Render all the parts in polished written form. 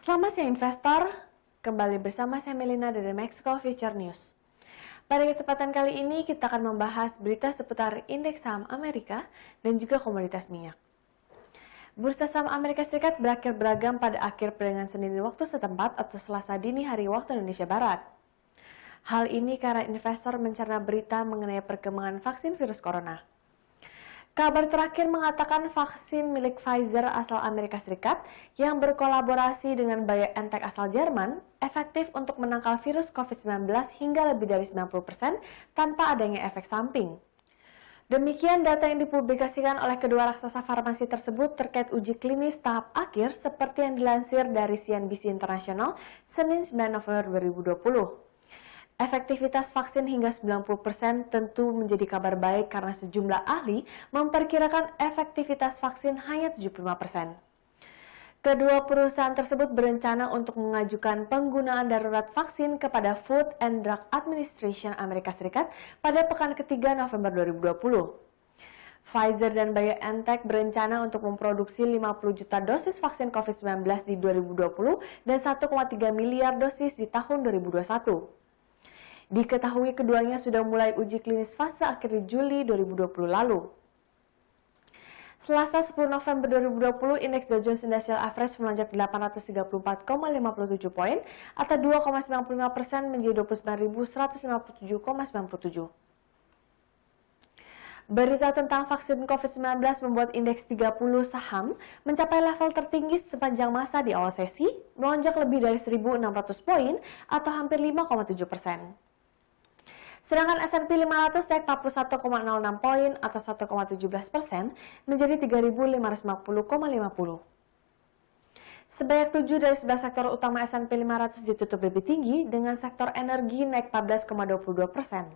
Selamat siang investor, kembali bersama saya Melina dari Mexico Future News. Pada kesempatan kali ini kita akan membahas berita seputar indeks saham Amerika dan juga komoditas minyak. Bursa saham Amerika Serikat berakhir beragam pada akhir perdagangan Senin waktu setempat atau Selasa dini hari waktu Indonesia Barat. Hal ini karena investor mencerna berita mengenai perkembangan vaksin virus corona. Kabar terakhir mengatakan vaksin milik Pfizer asal Amerika Serikat yang berkolaborasi dengan BioNTech asal Jerman efektif untuk menangkal virus COVID-19 hingga lebih dari 90% tanpa adanya efek samping. Demikian data yang dipublikasikan oleh kedua raksasa farmasi tersebut terkait uji klinis tahap akhir seperti yang dilansir dari CNBC International Senin 9 November 2020. Efektivitas vaksin hingga 90% tentu menjadi kabar baik karena sejumlah ahli memperkirakan efektivitas vaksin hanya 75%. Kedua perusahaan tersebut berencana untuk mengajukan penggunaan darurat vaksin kepada Food and Drug Administration Amerika Serikat pada pekan ketiga November 2020. Pfizer dan BioNTech berencana untuk memproduksi 50 juta dosis vaksin COVID-19 di 2020 dan 1,3 miliar dosis di tahun 2021. Diketahui keduanya sudah mulai uji klinis fase akhir di Juli 2020 lalu. Selasa 10 November 2020, indeks Dow Jones Industrial Average melonjak 834,57 poin atau 2,95% menjadi 29.157,97. Berita tentang vaksin COVID-19 membuat indeks 30 saham mencapai level tertinggi sepanjang masa di awal sesi, melonjak lebih dari 1.600 poin atau hampir 5,7%. Sedangkan S&P 500 naik 41,06 poin atau 1,17% menjadi 3.550,50. Sebanyak 7 dari 11 sektor utama S&P 500 ditutup lebih tinggi dengan sektor energi naik 14,22%.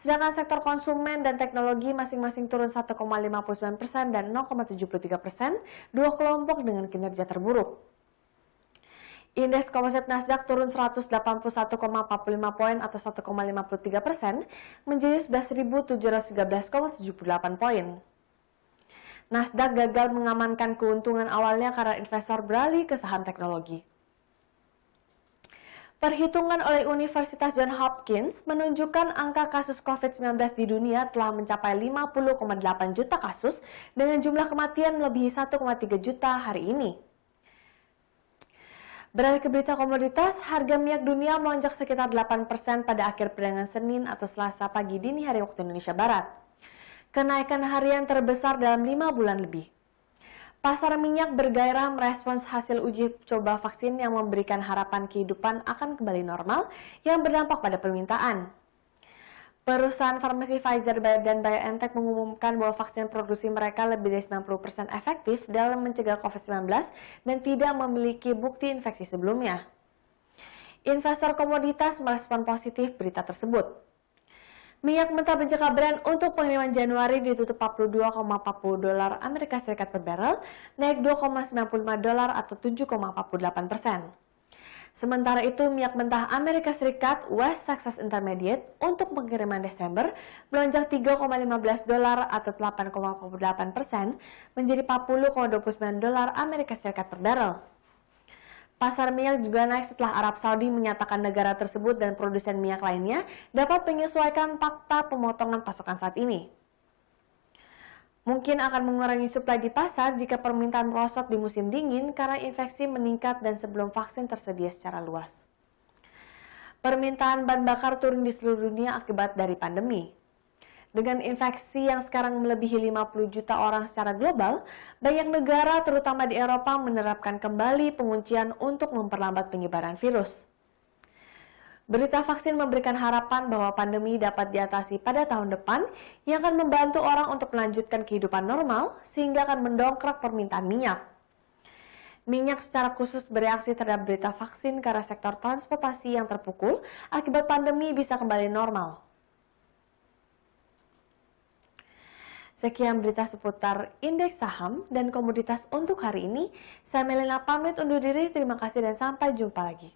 Sedangkan sektor konsumen dan teknologi masing-masing turun 1,59% dan 0,73%, dua kelompok dengan kinerja terburuk. Indeks komposit Nasdaq turun 181,45 poin atau 1,53% menjadi 11.713,78 poin. Nasdaq gagal mengamankan keuntungan awalnya karena investor beralih ke saham teknologi. Perhitungan oleh Universitas Johns Hopkins menunjukkan angka kasus COVID-19 di dunia telah mencapai 50,8 juta kasus dengan jumlah kematian melebihi 1,3 juta hari ini. Beralih ke berita komoditas, harga minyak dunia melonjak sekitar 8% pada akhir perdagangan Senin atau Selasa pagi dini hari waktu Indonesia Barat. Kenaikan harian terbesar dalam 5 bulan lebih. Pasar minyak bergairah merespons hasil uji coba vaksin yang memberikan harapan kehidupan akan kembali normal yang berdampak pada permintaan. Perusahaan farmasi Pfizer dan BioNTech mengumumkan bahwa vaksin produksi mereka lebih dari 90% efektif dalam mencegah COVID-19 dan tidak memiliki bukti infeksi sebelumnya. Investor komoditas merespon positif berita tersebut. Minyak mentah berjangka Brent untuk pengiriman Januari ditutup 42,40 dolar Amerika Serikat per barrel, naik 2,95 dolar atau 7,48%. Sementara itu, minyak mentah Amerika Serikat West Texas Intermediate untuk pengiriman Desember melonjak 3,15 dolar atau 8,48% menjadi 40,29 dolar Amerika Serikat per barrel. Pasar minyak juga naik setelah Arab Saudi menyatakan negara tersebut dan produsen minyak lainnya dapat menyesuaikan fakta pemotongan pasokan saat ini. Mungkin akan mengurangi suplai di pasar jika permintaan merosot di musim dingin karena infeksi meningkat dan sebelum vaksin tersedia secara luas. Permintaan bahan bakar turun di seluruh dunia akibat dari pandemi. Dengan infeksi yang sekarang melebihi 50 juta orang secara global, banyak negara terutama di Eropa menerapkan kembali penguncian untuk memperlambat penyebaran virus. Berita vaksin memberikan harapan bahwa pandemi dapat diatasi pada tahun depan yang akan membantu orang untuk melanjutkan kehidupan normal sehingga akan mendongkrak permintaan minyak. Minyak secara khusus bereaksi terhadap berita vaksin karena sektor transportasi yang terpukul akibat pandemi bisa kembali normal. Sekian berita seputar indeks saham dan komoditas untuk hari ini. Saya Melina pamit undur diri, terima kasih dan sampai jumpa lagi.